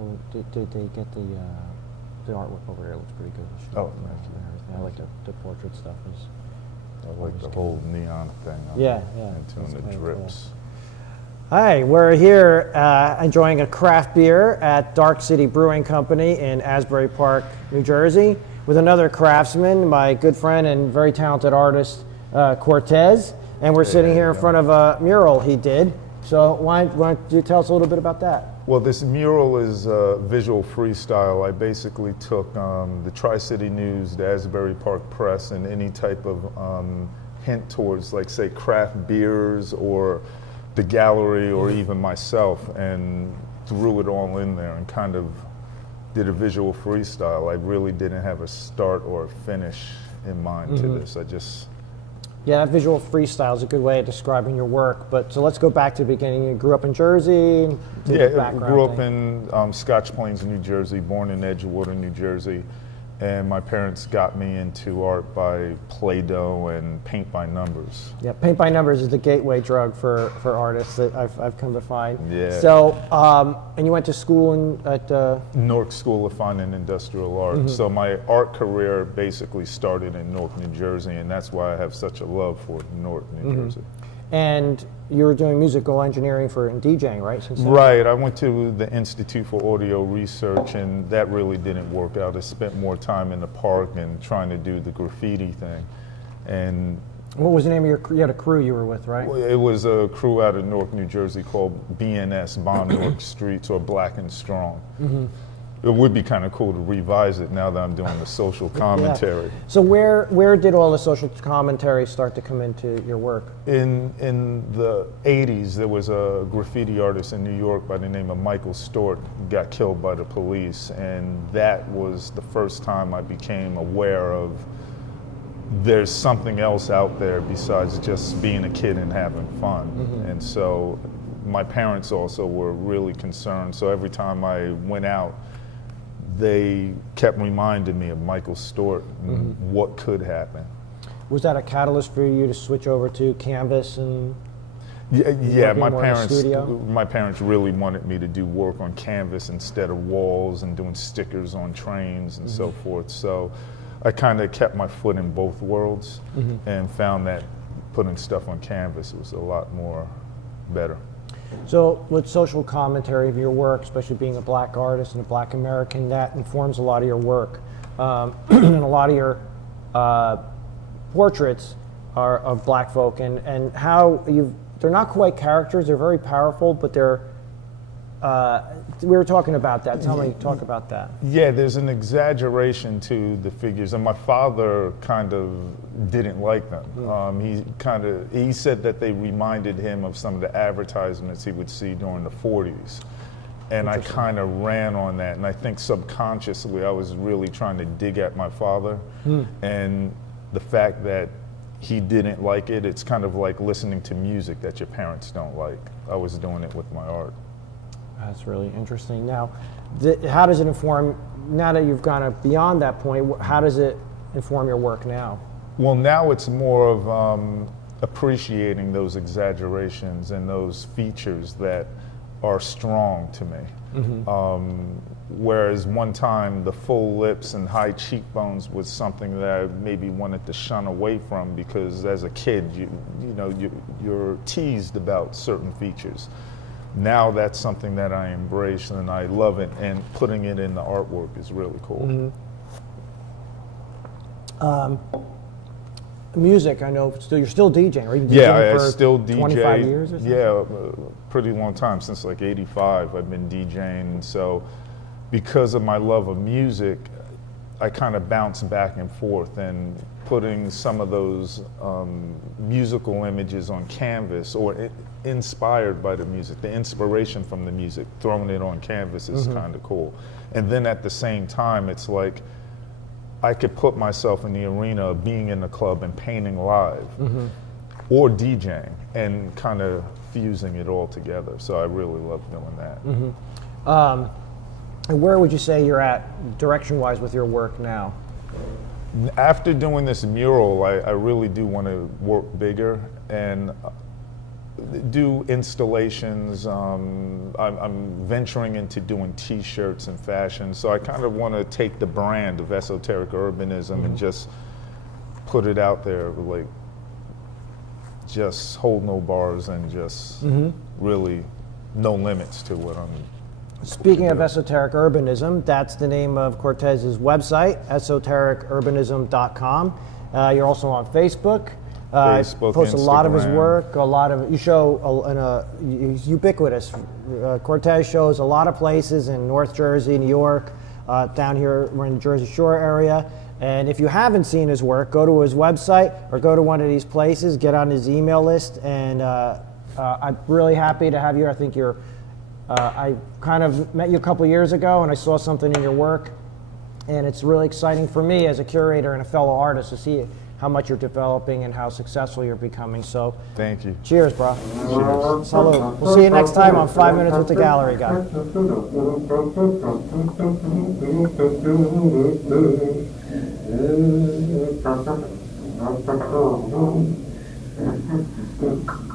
So did they get the artwork over there? It looks pretty good. Oh, and everything. I like the portrait stuff. I like the whole neon thing. Yeah. And doing the drips. Cool. Hi, we're here enjoying a craft beer at Dark City Brewing Company in Asbury Park, New Jersey, with another craftsman, my good friend and very talented artist, Kortez. And we're sitting here in front of a mural he did. So why don't you tell us a little bit about that? Well, this mural is visual freestyle. I basically took the Tri-City News, the Asbury Park Press, and any type of hint towards, like, say, craft beers or the gallery or even myself, and threw it all in there and kind of did a visual freestyle. I really didn't have a start or a finish in mind to this. I just... Yeah, that visual freestyle is a good way of describing your work. But so let's go back to the beginning. You grew up in Jersey? Yeah, grew up in Scotch Plains, New Jersey, born in Edgewater, New Jersey. And my parents got me into art by Play-Doh and paint by numbers. Yeah, paint by numbers is the gateway drug for artists that I've come to find. Yeah. So, and you went to school at Newark School of Fine and Industrial Art. So my art career basically started in Newark, New Jersey, and that's why I have such a love for Newark, New Jersey. And you were doing musical engineering for DJing, right? Right. I went to the Institute for Audio Research, and that really didn't work out. I spent more time in the park and trying to do the graffiti thing. And what was the name of your? You had a crew you were with, right? It was a crew out of Newark, New Jersey called BNS, Bond Newark Streets, or Black and Strong. It would be kind of cool to revise it now that I'm doing the social commentary. Yeah. So where did all the social commentary start to come into your work? In the 80s, there was a graffiti artist in New York by the name of Michael Stort who got killed by the police, and that was the first time I became aware of there's something else out there besides just being a kid and having fun. And so my parents also were really concerned, so every time I went out, they kept reminding me of Michael Stort and what could happen. Was that a catalyst for you to switch over to canvas and? Yeah, my parents really wanted me to do work on canvas instead of walls and doing stickers on trains and so forth. So I kind of kept my foot in both worlds and found that putting stuff on canvas was a lot more better. So with social commentary of your work, especially being a black artist and a black American, that informs a lot of your work. And a lot of your portraits are of black folk, and how they're not quite characters, they're very powerful, but they're, we were talking about that. Talk about that. Yeah, there's an exaggeration to the figures, and my father kind of didn't like them. He said that they reminded him of some of the advertisements he would see during the 40s. And I kind of ran on that, and I think subconsciously I was really trying to dig at my father. And the fact that he didn't like it, it's kind of like listening to music that your parents don't like. I was doing it with my art. That's really interesting. Now, how does it inform, now that you've gone beyond that point, how does it inform your work now? Well, now it's more of appreciating those exaggerations and those features that are strong to me. Whereas one time the full lips and high cheekbones was something that I maybe wanted to shun away from, because as a kid, you're teased about certain features. Now that's something that I embrace and I love it, and putting it in the artwork is really cool. Music, I know you're still DJing, right? DJing I still DJ. 25 years or something? Yeah, pretty long time, since like 85 I've been DJing. So because of my love of music, I kind of bounce back and forth, and putting some of those musical images on canvas, or inspired by the music, the inspiration from the music, throwing it on canvas is kind of cool. And then at the same time, it's like I could put myself in the arena of being in the club and painting live, or DJing, and kind of fusing it all together. So I really love doing that. And where would you say you're at direction-wise with your work now? After doing this mural, I really do want to work bigger, and do installations. I'm venturing into doing T-shirts and fashion, so I kind of want to take the brand of esoteric urbanism and just put it out there, like just hold no bars and just really no limits to what I'm. Speaking of esoteric urbanism, that's the name of Kortez's website, esotericurbanism.com. You're also on Facebook. Facebook, post a lot of his Instagram. work. You show he's ubiquitous. Kortez shows a lot of places in North Jersey, New York, down here we're in the Jersey Shore area. And if you haven't seen his work, go to his website or go to one of these places, get on his email list, and I'm really happy to have you. I think I kind of met you a couple years ago, and I saw something in your work, and it's really exciting for me as a curator and a fellow artist to see how much you're developing and how successful you're becoming. So, Thank you. cheers, bro. Cheers. Salute. We'll see you next time on 5 Minutes with the Gallery Guy. Thank you.